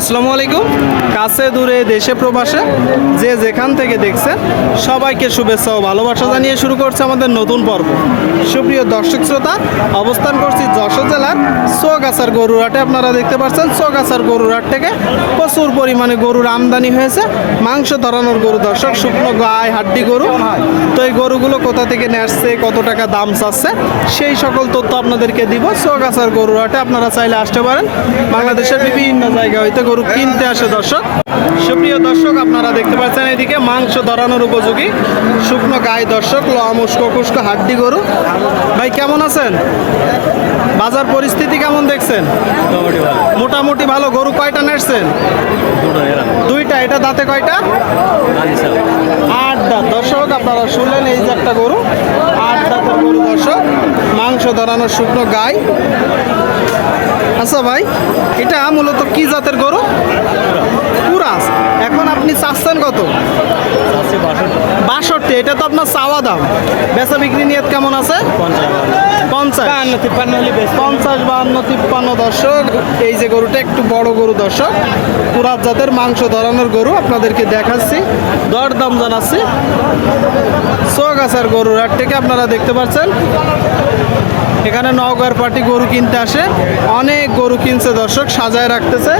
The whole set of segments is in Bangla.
আসসালামু আলাইকুম। কাছে দূরে দেশে প্রবাসে যে যেখান থেকে দেখছেন, সবাইকে শুভেচ্ছা ও ভালোবাসা জানিয়ে শুরু করছে আমাদের নতুন পর্ব। সুপ্রিয় দর্শক শ্রোতা, অবস্থান করছি যশোর জেলার সোগাছার গরুরহাটে আপনারা দেখতে পাচ্ছেন, সোগাছার গরুরহাট থেকে প্রচুর পরিমাণে গরুর আমদানি হয়েছে। মাংস ধরানোর গরু দর্শক, শুকনো গায়ে হাড্ডি গরু। তো এই গরুগুলো কোথা থেকে নিয়ে আসছে, কত টাকা দাম চাচ্ছে, সেই সকল তথ্য আপনাদেরকে দিব। সোগাছার গরুরহাটে আপনারা চাইলে আসতে পারেন। বাংলাদেশের বিভিন্ন জায়গা হইতে গরু কিনতে আসে দর্শক। সুপ্রিয় দর্শক, আপনারা দেখতে পাচ্ছেন এদিকে মাংস ধরানোর উপযোগী শুকনো গায়ে দর্শক লমুস্ক কুস্ক হাড্ডি গরু। ভাই, কেমন আছেন? বাজার পরিস্থিতি কেমন দেখছেন? মোটামুটি ভালো। গরু কয়টা নেসছেন দুইটা। এটা দাঁতে কয়টা? আট দাঁত। দর্শক, আপনারা শুনলেন এই যে একটা গরু। আট দাঁতের গরু দর্শক। মাংস ধরানোর শুকনো গাই। আচ্ছা ভাই এটা মূলত কি জাতের গরু? কুরাস এখন আপনি চাচ্ছেন কত? বাষট্টি। এটা তো আপনার চাওয়া দাম। বেচা বিক্রি নিয়ত কেমন আছে? পঞ্চাশ। পঞ্চাশ বাহান্ন তিপ্পান্ন দর্শক। এই যে গরুটা একটু বড় গরু দর্শক। কুরাস জাতের মাংস ধরানোর গরু আপনাদেরকে দেখাচ্ছি। দর দাম জানাচ্ছি। সোগাছার গরুর হাট থেকে আপনারা দেখতে পাচ্ছেন। এখানে নওগাঁর পার্টি গরু কিনতে আসে। অনেক গরু কিনছে দর্শক সাজায় রাখতেছে।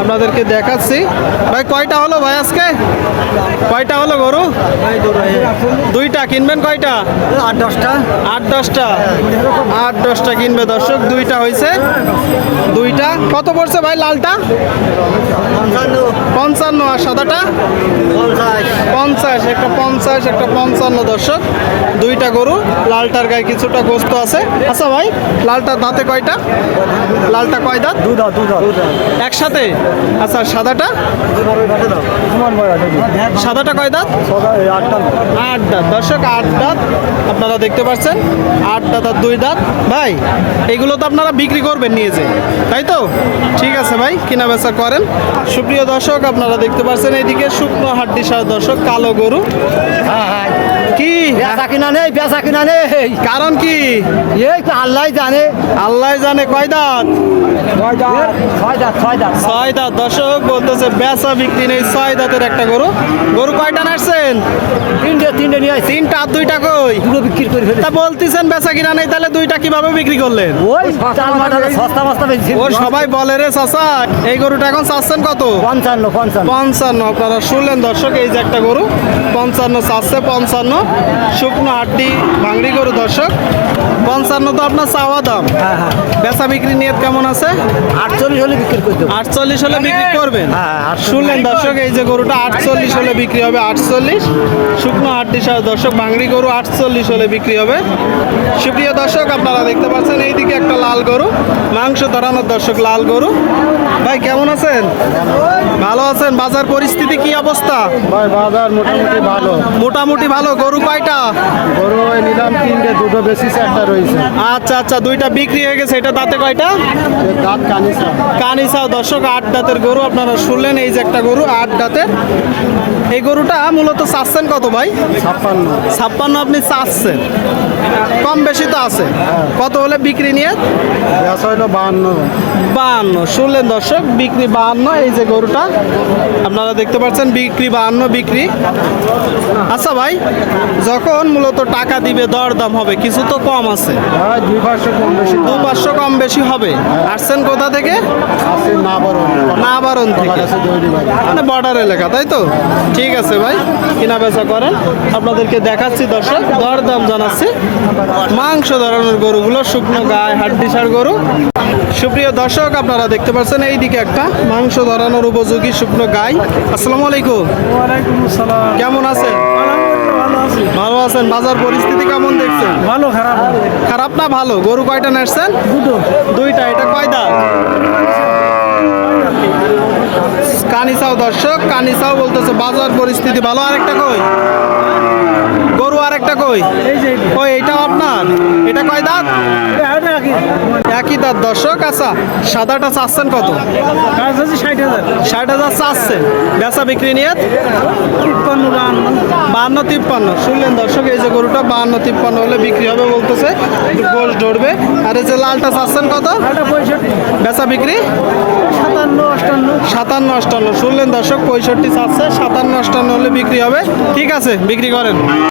আপনাদেরকে দেখাচ্ছি। ভাই কয়টা হলো ভাই আজকে? কয়টা হলো গরু? দুইটা কিনবেন কয়টা? আট দশটা। আট দশটা। আট দশটা কিনবে দর্শক দুইটা হয়েছে দুইটা। কত পড়ছে ভাই লালটা? পঞ্চান্ন আর সাদাটা? পঞ্চাশ। একটা পঞ্চাশ একটা পঞ্চান্ন দর্শক। দুইটা গরু লালটার গায়ে কিছুটা গোস্ত আছে। আচ্ছা ভাই লালটার দাঁতে কয়টা? লালটা কয় দাঁত? দুধা দুধা একসাথে? আচ্ছা সাদাটা? সাদাটা কয় দাঁত? আট দাঁত। দর্শক আট দাঁত। আপনারা দেখতে পাচ্ছেন আট দাঁত আর দুই দাঁত। ভাই এগুলো তো আপনারা বিক্রি করবেন নিয়ে যে তাই তো? ঠিক আছে ভাই কিনা বেচা করেন। সুপ্রিয় দর্শক আপনারা দেখতে পাচ্ছেন এইদিকে শুকনো হাড্ডি সার দর্শক কালো গরু। হ্যাঁ হ্যাঁ। কি? বেচা কিনা নেই বেচা কিনা নেই। কারণ কি? এই তো আল্লাহ জানে। আল্লাহ জানে কয় দাঁত? ছয় দাঁত দর্শক বলতেছে বেচা বিক্রি নেই ছয় দাঁতের একটা গরু। গরু কয়টা নাড়ছেন তিনটে তিনটে নিয়ে তিনটা আর দুইটা কই? দুটো বিক্রি করে ফেলে তা বলতেছেন বেচা কিনা নেই তাহলে দুইটা কীভাবে বিক্রি করলেন? ওই সস্তা মস্তা ও সবাই বলে রে চাচা এই গরুটা এখন চাচ্ছেন কত? পঞ্চান্ন পঞ্চান্ন। পঞ্চান্ন। আপনারা শুনলেন দর্শক এই যে একটা গরু পঞ্চান্ন চাচ্ছে পঞ্চান্ন। শুকনো হাড্ডি ভাঙড়ি গরু দর্শক। পঞ্চান্ন তো আপনার চাওয়া দাম। হ্যাঁ হ্যাঁ। বেচা বিক্রি নিয়ত কেমন আছে? আটচল্লিশ হলে বিক্রি করে আটচল্লিশ হলে বিক্রি করবেন? হ্যাঁ, শুনলেন দর্শক এই যে গরুটা আটচল্লিশ হলে বিক্রি হবে আটচল্লিশ। শুকনো হাড্ডি সহ দর্শক বাংড়ি গরু আটচল্লিশ হলে বিক্রি হবে। সুপ্রিয় দর্শক আপনারা দেখতে পাচ্ছেন এইদিকে একটা লাল গরু। মাংস ধরানোর দর্শক লাল গরু। ভাই কেমন আছেন? ভালো আছেন? বাজার পরিস্থিতি কি অবস্থা? ভাই বাজার মোটামুটি ভালো। মোটামুটি ভালো গরু কয়টা? গরু নিলাম তিনটে দুটো বেশি একটা রয়েছে। আচ্ছা আচ্ছা দুইটা বিক্রি হয়ে গেছে এটা দাঁতে কয়টা? দাঁত কানিসা কানিসাও দর্শক আট দাঁতের গরু আপনারা শুনলেন এই যে একটা গরু আট দাঁতের। এই গরুটা মূলত চাচ্ছেন কত ভাই? ছাপ্পান্ন। ছাপ্পান্ন আপনি চাচ্ছেন। কম বেশি তো আছে। কত হলে বিক্রি নিয়ে? বাহান্ন। বাহান্ন। শুনলেন দর্শক বিক্রি বাহান্ন এই যে গরুটা। আপনারা দেখতে পাচ্ছেন বিক্রি বাহান্ন বিক্রি। আচ্ছা ভাই যখন মূলত টাকা দিবে দর দাম হবে কিছু তো কম আছে। হ্যাঁ দুই পাঁচশো কম বেশি দু পাঁচশো কম বেশি হবে। আসছেন কোথা থেকে? না বারণ থেকে। মানে বর্ডার এলাকা তাই তো? ঠিক আছে ভাই কিনা বেচা করেন। আপনাদেরকে দেখাচ্ছি দর্শক দর দাম জানাচ্ছি। মাংস ধরানোর গরুগুলো শুকনো গায়ে হাড্ডিসার গরু। সুপ্রিয় দর্শক আপনারা দেখতে পাচ্ছেন এইদিকে একটা মাংস ধরানোর উপযোগী শুকনো গাই। আসসালামু আলাইকুম। কেমন আছেন? আছি। ভালো আছেন? বাজার পরিস্থিতি কেমন দেখছেন? ভালো খারাপ। খারাপ না ভালো? গরু কয়টা নেসছেন দুটো। দুইটা এটা কয়দা কানিসাও দর্শক কানিসাও বলতেছে বাজার পরিস্থিতি ভালো। আরেকটা কই? গরু আরেকটা কই? এই যে ওই এটাও আপনার? এটা কয় দাঁত? একই দাঁত দর্শক আচ্ছা সাদাটা চাচ্ছেন কত? ষাট হাজার। চাচ্ছেন। বেচা বিক্রি নিয়ে তিপ্পান্ন বাহান্ন। তিপ্পান্ন। শুনলেন দর্শক এই যে গরুটা বাহান্ন তিপ্পান্ন হলে বিক্রি হবে বলতেছে। গোশ ধরবে। আর এই যে লালটা চাচ্ছেন কত? বেচা বিক্রি? সাতান্ন অষ্টান্ন। শুনলেন দর্শক পঁয়ষট্টি চাচ্ছে সাতান্ন অষ্টান্ন হলে বিক্রি হবে। ঠিক আছে বিক্রি করেন।